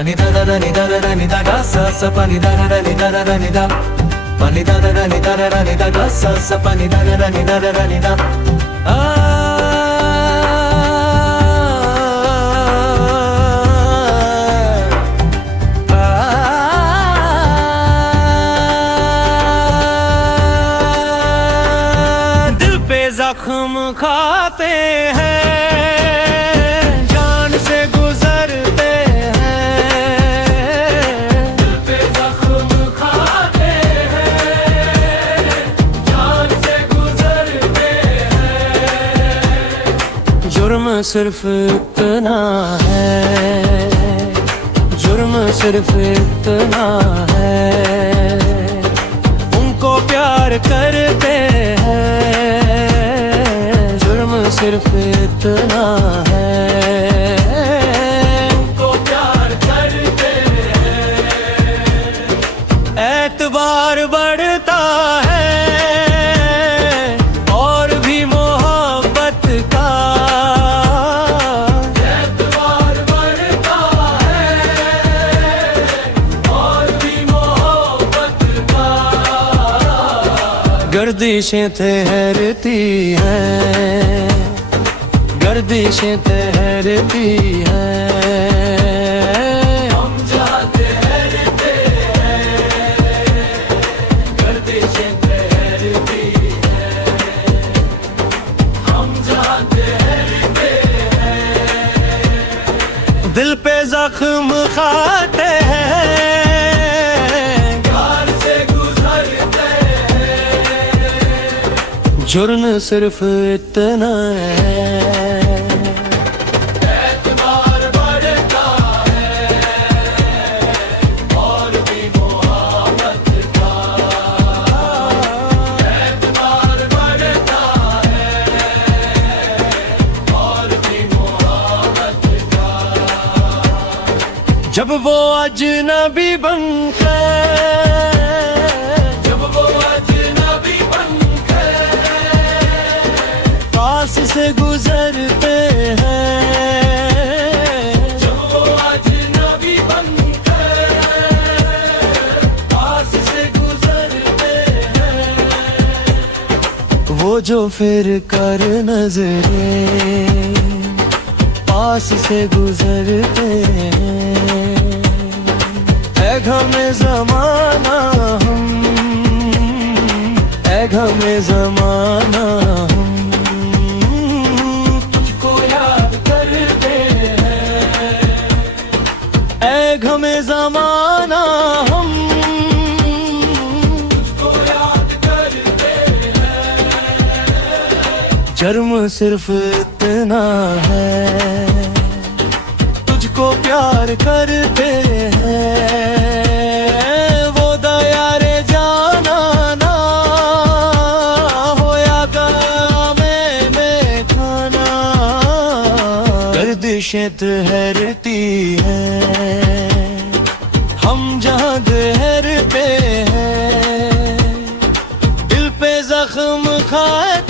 Pani da da da ni da da da ni da ga sa sa pani da da da ni da da da ni da. Pani da da da ni da da da ni da ga sa sa pani da da da ni da da da ni da. दिल पे जख्म खाते हैं, जान से गुजरते हैं। दिल पे जख्म खाते हैं, जान से गुजरते हैं। जुर्म सिर्फ इतना है, जुर्म सिर्फ इतना है, उनको प्यार करते हैं। जुर्म सिर्फ इतना है, उनको प्यार करते हैं। एतबार बढ़ता है और भी मोहब्बत का। एतबार बढ़ता है और भी मोहब्बत का। गर्दिशें ठहरती हैं, गर्दिशें ठहरती हैं, हम जहाँ ठहरते हैं। गर्दिशें ठहरती हैं, हम जहाँ ठहरते हैं। दिल पे जख्म खाते हैं, जुर्म सिर्फ इतना है। एतबार बढ़ता है और भी मोहब्बत का। एतबार बढ़ता है और भी मोहब्बत का। जब वो अजनबी बनकर, पास से गुजरते हैं। जब वो अजनबी बनकर पास से गुजरते हैं। वो जो फिर कर नजरें पास से गुजरते हैं। है गमे ज़माना हम, है गमे ज़माना हम, हमें ज़माना हम तुझको याद करते हैं। जुर्म सिर्फ इतना है, तुझको प्यार करते हैं। वो दया रे जाना ना होया में खाना। गर्दिशें ठहरती हैं, हम जहाँ ठहरते हैं। दिल पे जख्म खाते